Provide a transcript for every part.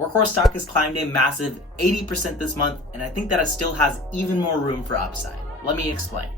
Workhorse stock has climbed a massive 80% this month, and I think that it still has even more room for upside. Let me explain.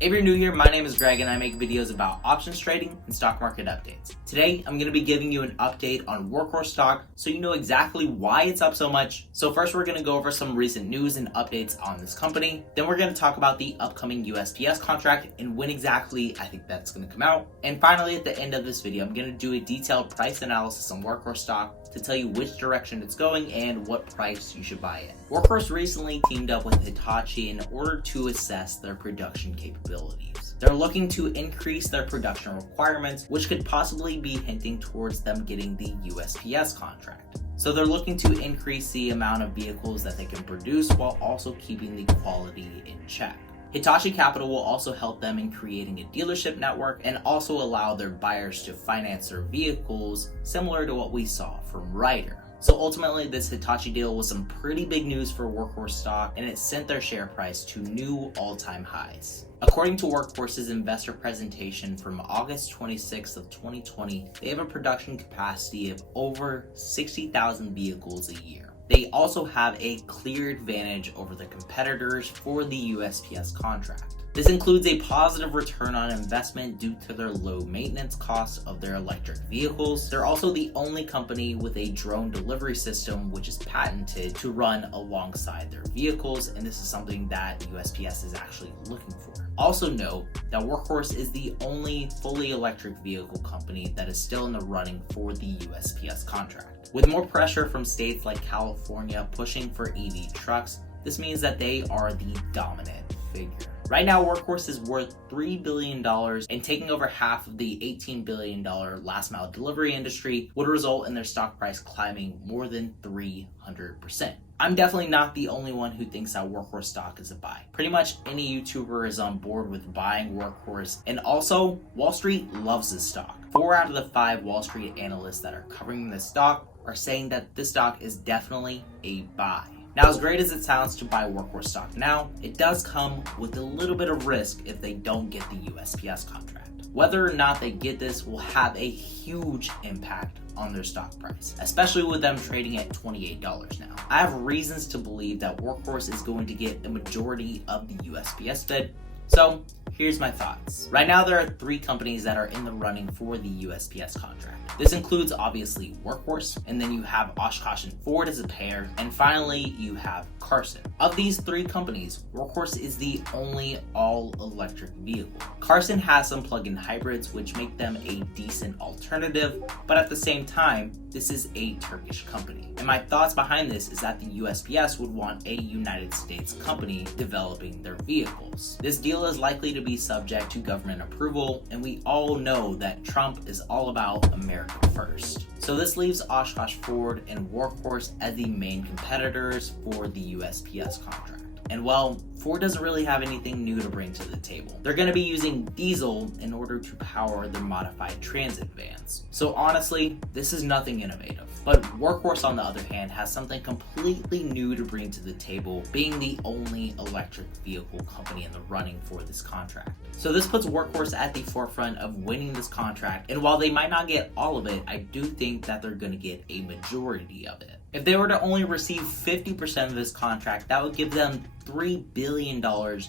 If you're new here, my name is Greg and I make videos about options trading and stock market updates. Today, I'm going to be giving you an update on Workhorse stock so you know exactly why it's up so much. So first, we're going to go over some recent news and updates on this company. Then we're going to talk about the upcoming USPS contract and when exactly I think that's going to come out. And finally, at the end of this video, I'm going to do a detailed price analysis on Workhorse stock to tell you which direction it's going and what price you should buy it. Workhorse recently teamed up with Hitachi in order to assess their production capabilities. They're looking to increase their production requirements, which could possibly be hinting towards them getting the USPS contract. So they're looking to increase the amount of vehicles that they can produce while also keeping the quality in check. Hitachi Capital will also help them in creating a dealership network and also allow their buyers to finance their vehicles, similar to what we saw from Ryder. So ultimately, this Hitachi deal was some pretty big news for Workhorse stock, and it sent their share price to new all-time highs. According to Workhorse's investor presentation from August 26th of 2020, they have a production capacity of over 60,000 vehicles a year. They also have a clear advantage over their competitors for the USPS contract. This includes a positive return on investment due to their low maintenance costs of their electric vehicles. They're also the only company with a drone delivery system which is patented to run alongside their vehicles, and this is something that USPS is actually looking for. Also note that Workhorse is the only fully electric vehicle company that is still in the running for the USPS contract. With more pressure from states like California pushing for EV trucks, this means that they are the dominant figure. Right now, Workhorse is worth $3 billion, and taking over half of the $18 billion last mile delivery industry would result in their stock price climbing more than 300%. I'm definitely not the only one who thinks that Workhorse stock is a buy. Pretty much any YouTuber is on board with buying Workhorse, and also Wall Street loves this stock. 4 out of the 5 Wall Street analysts that are covering this stock are saying that this stock is definitely a buy. Now, as great as it sounds to buy Workhorse stock now, it does come with a little bit of risk if they don't get the USPS contract. Whether or not they get this will have a huge impact on their stock price, especially with them trading at $28 now. I have reasons to believe that Workhorse is going to get a majority of the USPS bid. So here's my thoughts. Right now, there are 3 companies that are in the running for the USPS contract. This includes obviously Workhorse, and then you have Oshkosh and Ford as a pair, and finally you have Carson. Of these 3 companies, Workhorse is the only all-electric vehicle. Carson has some plug-in hybrids which make them a decent alternative, but at the same time, this is a Turkish company. And my thoughts behind this is that the USPS would want a United States company developing their vehicles. This deal is likely to be subject to government approval, and we all know that Trump is all about America first. So this leaves Oshkosh Ford and Workhorse as the main competitors for the USPS contract. And well, Ford doesn't really have anything new to bring to the table. They're going to be using diesel in order to power their modified transit vans. So honestly, this is nothing innovative. But Workhorse, on the other hand, has something completely new to bring to the table, being the only electric vehicle company in the running for this contract. So this puts Workhorse at the forefront of winning this contract, and while they might not get all of it, I do think that they're going to get a majority of it. If they were to only receive 50% of this contract, that would give them $3 billion,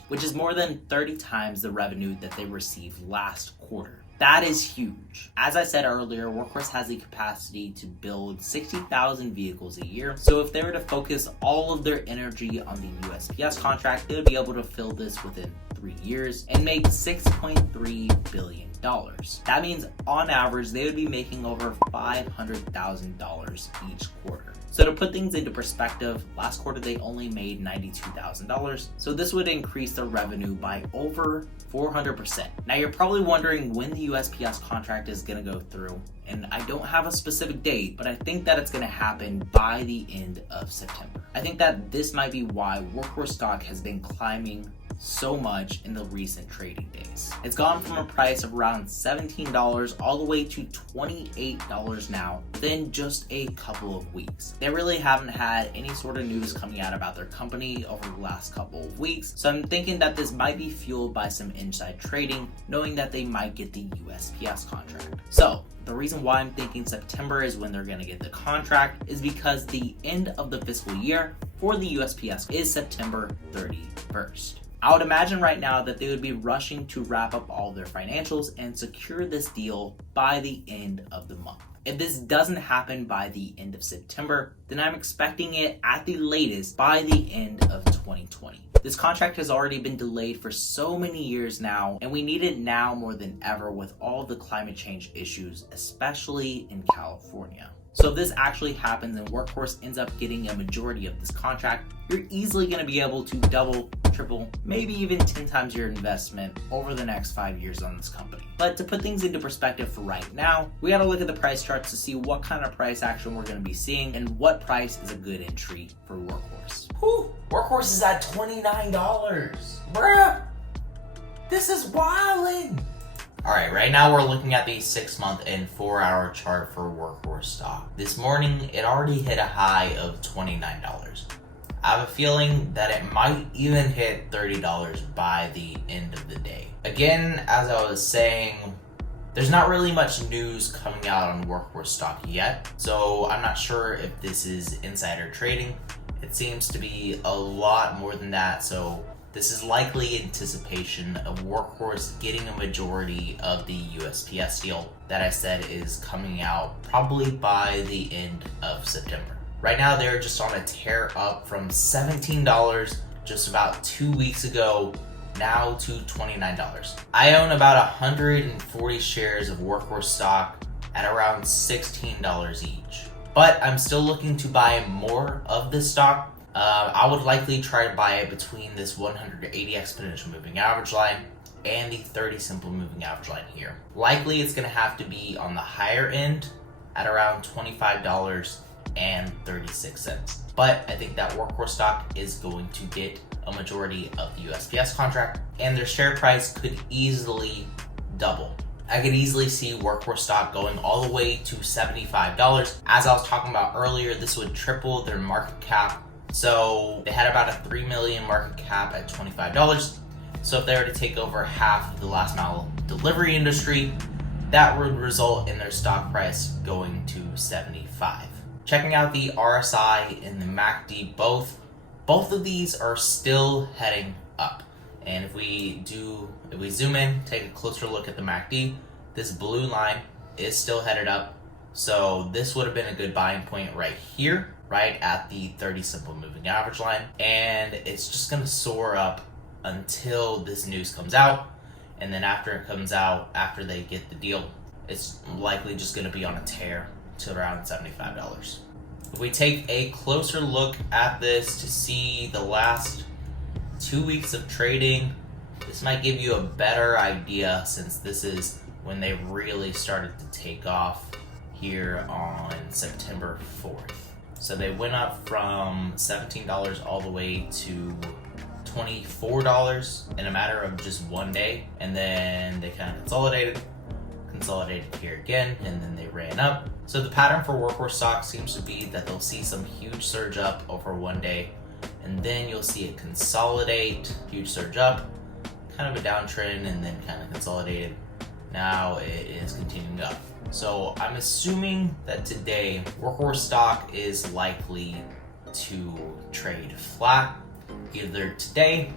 which is more than 30 times the revenue that they received last quarter. That is huge. As I said earlier, Workhorse has the capacity to build 60,000 vehicles a year. So if they were to focus all of their energy on the USPS contract, they would be able to fill this within 3 years and make $6.3 billion. That means on average, they would be making over $500,000 each quarter. So to put things into perspective, last quarter they only made $92,000. So this would increase their revenue by over 400%. Now you're probably wondering when the USPS contract is going to go through, and I don't have a specific date, but I think that it's going to happen by the end of September. I think that this might be why Workhorse stock has been climbing so much in the recent trading days. It's gone from a price of around $17 all the way to $28 now within just a couple of weeks. They really haven't had any sort of news coming out about their company over the last couple of weeks, so I'm thinking that this might be fueled by some inside trading, knowing that they might get the USPS contract. So reason why I'm thinking September is when they're going to get the contract is because the end of the fiscal year for the USPS is September 31st. I would imagine right now that they would be rushing to wrap up all their financials and secure this deal by the end of the month. If this doesn't happen by the end of September, then I'm expecting it at the latest by the end of 2020. This contract has already been delayed for so many years now, and we need it now more than ever with all the climate change issues, especially in California. So if this actually happens and Workhorse ends up getting a majority of this contract, you're easily going to be able to double, triple, maybe even 10 times your investment over the next 5 years on this company. But to put things into perspective for right now, we got to look at the price charts to see what kind of price action we're going to be seeing and what price is a good entry for Workhorse. Whew, Workhorse is at $29. Bruh, this is wildin'. Alright, right now we're looking at the 6-month and 4-hour chart for Workhorse stock. This morning, it already hit a high of $29. I have a feeling that it might even hit $30 by the end of the day. Again, as I was saying, there's not really much news coming out on Workhorse stock yet, so I'm not sure if this is insider trading. It seems to be a lot more than that, so this is likely anticipation of Workhorse getting a majority of the USPS deal that I said is coming out probably by the end of September. Right now, they're just on a tear up from $17 just about 2 weeks ago, now to $29. I own about 140 shares of Workhorse stock at around $16 each. But I'm still looking to buy more of this stock. I would likely try to buy it between this 180 exponential moving average line and the 30 simple moving average line here. Likely it's going to have to be on the higher end at around $25.36. But I think that Workhorse stock is going to get a majority of the USPS contract, and their share price could easily double. I could easily see Workhorse stock going all the way to $75. As I was talking about earlier, this would triple their market cap. So they had about a $3 million market cap at $25. So if they were to take over half of the last mile delivery industry, that would result in their stock price going to $75. Checking out the RSI and the MACD, both of these are still heading up. And if we zoom in, take a closer look at the MACD, this blue line is still headed up. So this would have been a good buying point right here, right at the 30 simple moving average line. And it's just gonna soar up until this news comes out. And then after it comes out, after they get the deal, it's likely just gonna be on a tear to around $75. If we take a closer look at this to see the last 2 weeks of trading, this might give you a better idea since this is when they really started to take off here on September 4th. So they went up from $17 all the way to $24 in a matter of just 1 day, and then they kind of consolidated here again, and then they ran up. So the pattern for Workhorse stock seems to be that they'll see some huge surge up over 1 day, and then you'll see it consolidate, huge surge up, kind of a downtrend, and then kind of consolidated. Now it is continuing up. So I'm assuming that today Workhorse stock is likely to trade flat either today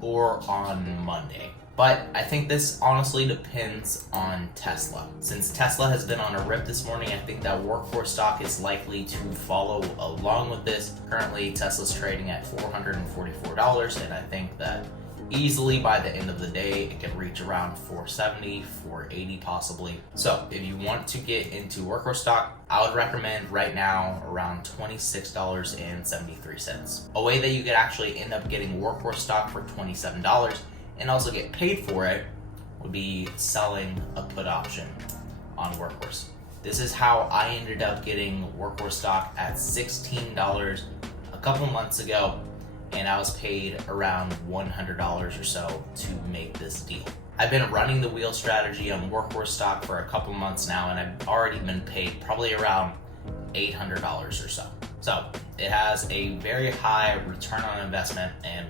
or on Monday. But I think this honestly depends on Tesla. Since Tesla has been on a rip this morning, I think that Workhorse stock is likely to follow along with this. Currently, Tesla's trading at $444, and I think that easily by the end of the day, it can reach around $470, $480 possibly. So if you want to get into Workhorse stock, I would recommend right now around $26.73. A way that you could actually end up getting Workhorse stock for $27 and also get paid for it would be selling a put option on Workhorse. This is how I ended up getting Workhorse stock at $16 a couple months ago, and I was paid around $100 or so to make this deal. I've been running the wheel strategy on Workhorse stock for a couple months now, and I've already been paid probably around $800 or so. So it has a very high return on investment and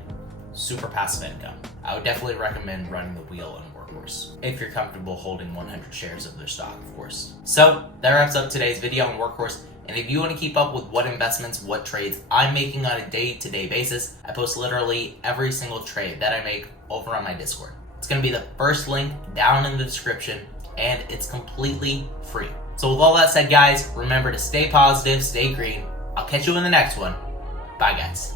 super passive income. I would definitely recommend running the wheel on Workhorse. Workhorse, if you're comfortable holding 100 shares of their stock, of course. So that wraps up today's video on Workhorse. And if you want to keep up with what investments, what trades I'm making on a day-to-day basis, I post literally every single trade that I make over on my Discord. It's going to be the first link down in the description, and it's completely free. So with all that said, guys, remember to stay positive, stay green. I'll catch you in the next one. Bye, guys.